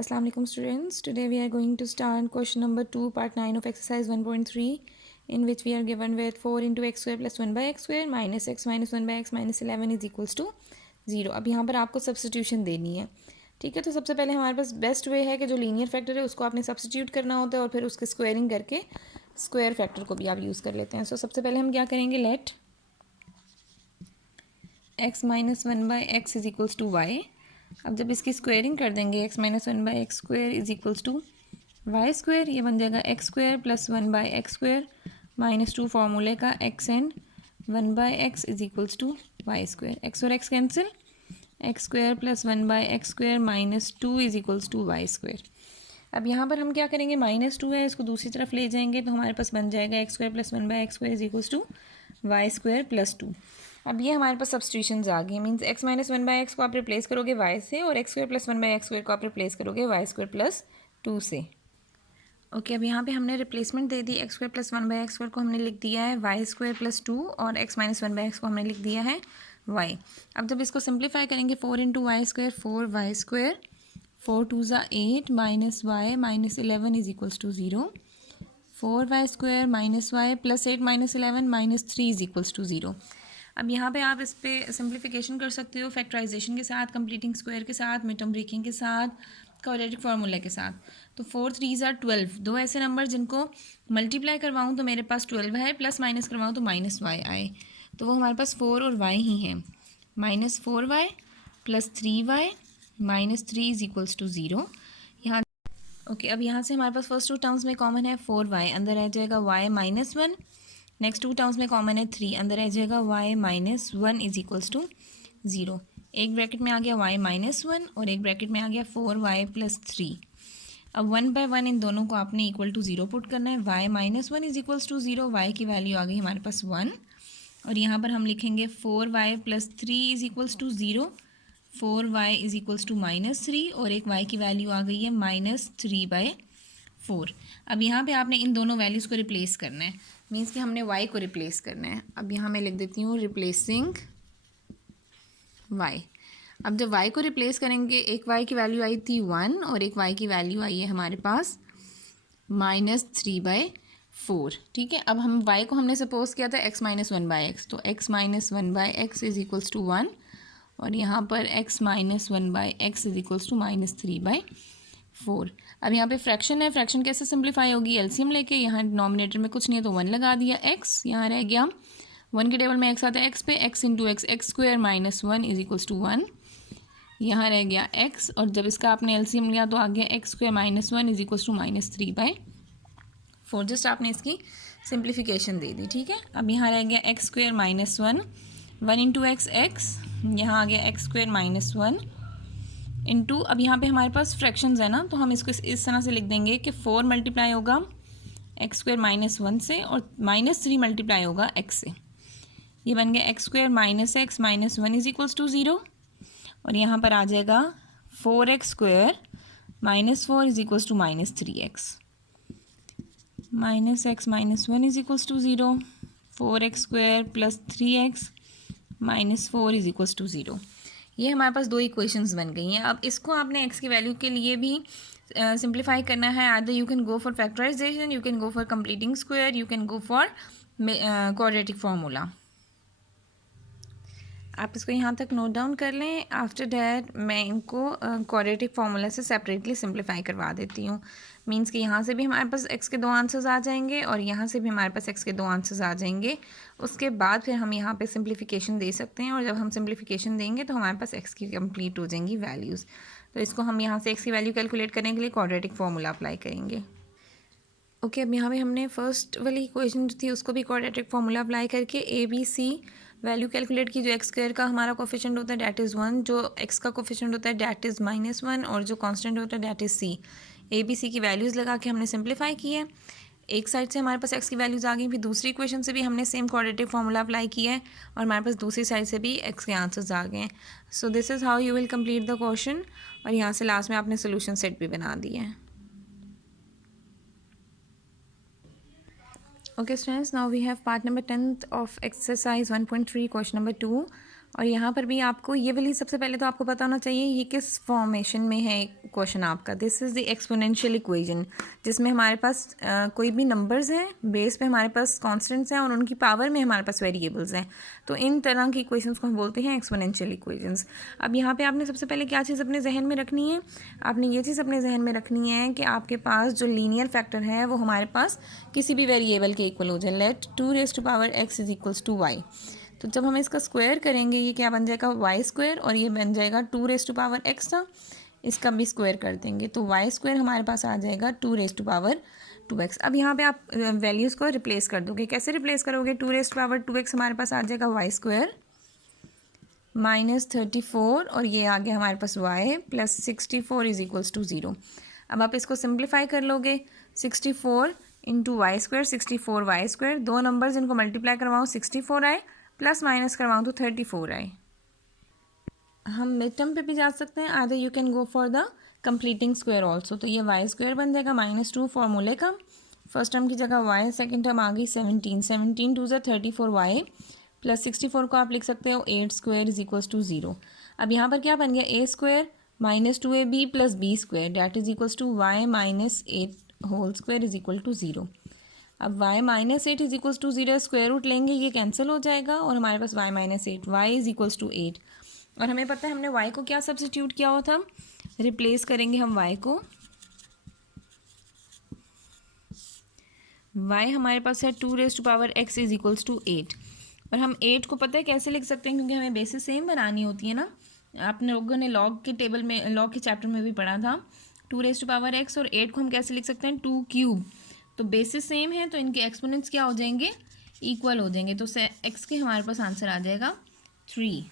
Assalamu alaikum students. Today we are going to start question number 2 part 9 of exercise 1.3 in which we are given with 4 into x square plus 1 by x square minus x minus 1 by x minus 11 is equals to 0. अब यहाँ पर आपको substitution देनी है. ठीक है, तो सबसे पहले हमारे पास बेस्ट वे है कि जो लीनियर फैक्टर है उसको आपने सब्सटीट्यूट करना होता है और फिर उसके स्क्वायरिंग करके स्क्वायर फैक्टर को भी आप यूज़ कर लेते हैं. सो सबसे पहले हम क्या करेंगे, let x minus 1 by x is equals to y. अब जब इसकी स्क्वायरिंग कर देंगे x minus 1 by x square is equals to y square, ये बन जाएगा x square plus 1 by x square minus 2 फार्मूले का x and 1 by x is equals to y square. X और x cancel, x square plus 1 by x square minus 2 is equals to y square. अब यहाँ पर हम क्या करेंगे, -2 है, इसको दूसरी तरफ ले जाएंगे तो हमारे पास बन जाएगा x square plus 1 by x square is equals to y square plus 2. अब ये हमारे पास सब्सटीट्यूशंस आ गई. Means x minus 1 by x को आप रिप्लेस करोगे y से और x square plus 1 by x square को आप रिप्लेस करोगे वाई स्क्वायर प्लस 2 से. ओके, अब यहाँ पे हमने replacement they the. X square plus 1 by x square को हमने लिख दिया है वाई स्क्वायर प्लस 2 और x माइनस 1 बाई एक्स को हमने लिख दिया है y. अब जब इसको सिंप्लीफाई करेंगे 4 into y square 4 y square 4 2 ज़ा 8 minus y minus 11 is equals to 0. 4 y square minus y plus 8 minus 11 minus 3 is equals to 0. अब यहाँ पे आप इस पर सिंप्लीफिकेशन कर सकते हो फैक्टराइजेशन के साथ, कंप्लीटिंग स्क्वायर के साथ, मिड-टर्म ब्रेकिंग के साथ, क्वाड्रेटिक फार्मूला के साथ. तो 4 3 ज़ा 12, दो ऐसे नंबर जिनको मल्टीप्लाई करवाऊँ तो मेरे पास 12 है, प्लस माइनस करवाऊँ तो माइनस वाई आए, तो वो हमारे पास 4 और वाई ही हैं. Minus 4 y plus 3 y minus 3 is equals to 0. यहाँ ओके, अब यहाँ से हमारे पास फर्स्ट टू टर्म्स में कॉमन है 4 वाई, अंदर रह जाएगा y minus 1. Next two terms में कॉमन है 3, अंदर रह जाएगा y minus 1 is equals to 0. एक ब्रैकेट में आ गया y माइनस 1 और एक ब्रैकेट में आ गया 4y प्लस 3. अब 1 बाय 1 इन दोनों को आपने इक्वल टू 0 पुट करना है. y minus 1 is equals to 0, y की वैल्यू आ गई हमारे पास 1 और यहाँ पर हम लिखेंगे 4y plus 3 is equals to 0. 4y is equals to minus 3 और एक y की वैल्यू आ गई है माइनस 3 बाय 4. अब यहाँ पे आपने इन दोनों वैल्यूज़ को रिप्लेस करना है. मीन्स कि हमने y को रिप्लेस करना है. अब यहाँ मैं लिख देती हूँ रिप्लेसिंग y. अब जब y को रिप्लेस करेंगे, एक y की वैल्यू आई थी 1 और एक y की वैल्यू आई है हमारे पास माइनस 3 बाई 4. ठीक है, अब हम y को हमने सपोज किया था x माइनस 1 बाई एक्स, तो x minus 1 by x is equals to 1 और यहाँ पर x minus 1 by x is equals to minus 3 by 4. अब यहाँ पे फ्रैक्शन है, फ्रैक्शन कैसे सिंप्लीफाई होगी, एलसीएम लेके. यहाँ डिनोमिनेटर में कुछ नहीं है तो 1 लगा दिया. x यहाँ रह गया 1 के टेबल में x आता है x पे, x into x x square minus 1 is equals to 1. यहाँ रह गया x और जब इसका आपने एलसीएम लिया तो आ गया x square minus 1 is equals to minus 3 by 4. Just आपने इसकी सिंप्लीफिकेशन दे दी. ठीक है, अब यहाँ रह गया x square minus 1 1 into x x, यहाँ आ गया एक्स स्क्वायर माइनस 1 इंटू, अब यहाँ पे हमारे पास फ्रैक्शंस है ना, तो हम इसको इस तरह से लिख देंगे कि 4 मल्टीप्लाई होगा एक्स स्क्वायर माइनस 1 से और माइनस 3 मल्टीप्लाई होगा x से. ये बन गया x square minus x minus 1 is equals to 0 और यहाँ पर आ जाएगा 4x square minus 4 is equals to minus 3x. Minus x minus 1 is equals to 0. 4x square plus 3x minus 4 is equals to 0. ये हमारे पास दो इक्वेशंस बन गई हैं. अब इसको आपने x की वैल्यू के लिए भी सिंप्लीफाई करना है. Either you can go for factorisation, you can go for completing square, you can go for quadratic formula. आप इसको यहाँ तक नोट डाउन कर लें. आफ्टर डैट मैं इनको क्वाड्रेटिक फार्मूला से सेपरेटली सिंप्लीफाई करवा देती हूँ. मीन्स कि यहाँ से भी हमारे पास x के दो आंसर्स आ जाएंगे और यहाँ से भी हमारे पास x के दो आंसर्स आ जाएंगे. उसके बाद फिर हम यहाँ पे सिंप्लीफिकेशन दे सकते हैं और जब हम सिंप्लीफिकेशन देंगे तो हमारे पास x की कंप्लीट हो जाएंगी वैल्यूज़. तो इसको हम यहाँ से x की वैल्यू कैलकुलेट करने के लिए क्वाड्रेटिक फार्मूला अप्लाई करेंगे. ओके, अब यहाँ पे हमने फर्स्ट वाली इक्वेशन जो थी उसको भी क्वाड्रेटिक फार्मूला अप्लाई करके ABC वैल्यू कैलकुलेट की. जो एक्स स्क्वायर का हमारा कोफिशिएंट होता है डैट इज़ 1, जो x का कोफिशिएंट होता है डैट इज़ माइनस 1 और जो कांस्टेंट होता है डैट इज़ c. ABC की वैल्यूज़ लगा के हमने सिंप्लीफाई की है. एक साइड से हमारे पास x की वैल्यूज़ आ गई, फिर दूसरी इक्वेशन से भी हमने सेम क्वाड्रेटिक फार्मूला अप्लाई किया है और हमारे पास दूसरी साइड से भी x के आंसर्स आ गए हैं. So this is how you will complete the question. और यहाँ से लास्ट में आपने सोल्यूशन सेट भी बना दिए हैं. Okay students, now we have part number 10th of exercise 1.3 question number 2. और यहाँ पर भी आपको ये वाली सबसे पहले तो आपको पता होना चाहिए ये किस फॉर्मेशन में है क्वेश्चन आपका। This is the exponential equation, जिसमें हमारे पास कोई भी नंबर्स हैं, बेस पे हमारे पास कॉन्स्टेंट्स हैं और उनकी पावर में हमारे पास वेरिएबल्स हैं। तो इन तरह की इक्वेशंस को हम बोलते हैं एक्सपोनेंशियल इक्वेशंस। अब यहाँ पे आपने सबसे पहले क्या चीज़ अपने जहन में रखनी है? आपने ये चीज़ अपने जहन में रखनी है कि आपके पास जो लीनियर फैक्टर है वो हमारे पास किसी भी वेरिएबल के इक्वल हो जाए। Let 2⁻x is equals to y। तो जब हम इसका स्क्वायर करेंगे ये क्या बन जाएगा? वाई स्क्वायर, और ये बन जाएगा 2⁻x था, इसका भी स्क्वायर कर देंगे तो वाई स्क्वायर हमारे पास आ जाएगा 2⁻2x। अब यहाँ पे आप वैल्यूज़ को रिप्लेस कर दोगे। कैसे रिप्लेस करोगे? 2⁻2x हमारे पास आ जाएगा वाई स्क्वायर -34, और ये आ गया हमारे पास y plus 64 is equals to 0। अब आप इसको सिंप्लीफाई कर लोगे। 64 into y square, 64 y square, दो नंबर्स इनको मल्टीप्लाई करवाओ 64 आए, प्लस माइनस करवाऊँ तो 34 आए। हम मिड टर्म पे भी जा सकते हैं, आधे you can go for the completing square also. तो ये वाई स्क्वायर बन जाएगा -2 फॉर्मूले का, फर्स्ट टर्म की जगह वाई, सेकेंड टर्म आ गई 17, 17 2 ज़ा 34 वाई प्लस 64 को आप लिख सकते हो 8 स्क्वायर इज इक्वल्स टू 0। अब यहाँ पर क्या बन गया? a square -2ab plus b square that is equals to y -8 whole square is equal to 0। अब y -8 is equals to 0 square root लेंगे, ये कैंसिल हो जाएगा और हमारे पास y -8, y is equals to 8। और हमें पता है हमने y को क्या सब्स्टिट्यूट किया हुआ था, रिप्लेस करेंगे हम y को। y हमारे पास है 2⁻x इज इक्वल्स टू 8, और हम 8 को पता है कैसे लिख सकते हैं, क्योंकि हमें बेसिस सेम बनानी होती है ना। आपने लोगों ने लॉग के टेबल में, लॉग के चैप्टर में भी पढ़ा था। 2⁻x और 8 को हम कैसे लिख सकते हैं? 2 क्यूब। तो बेसिस सेम है तो इनके एक्सपोनेंट्स क्या हो जाएंगे? इक्वल हो जाएंगे। तो x के हमारे पास आंसर आ जाएगा 3।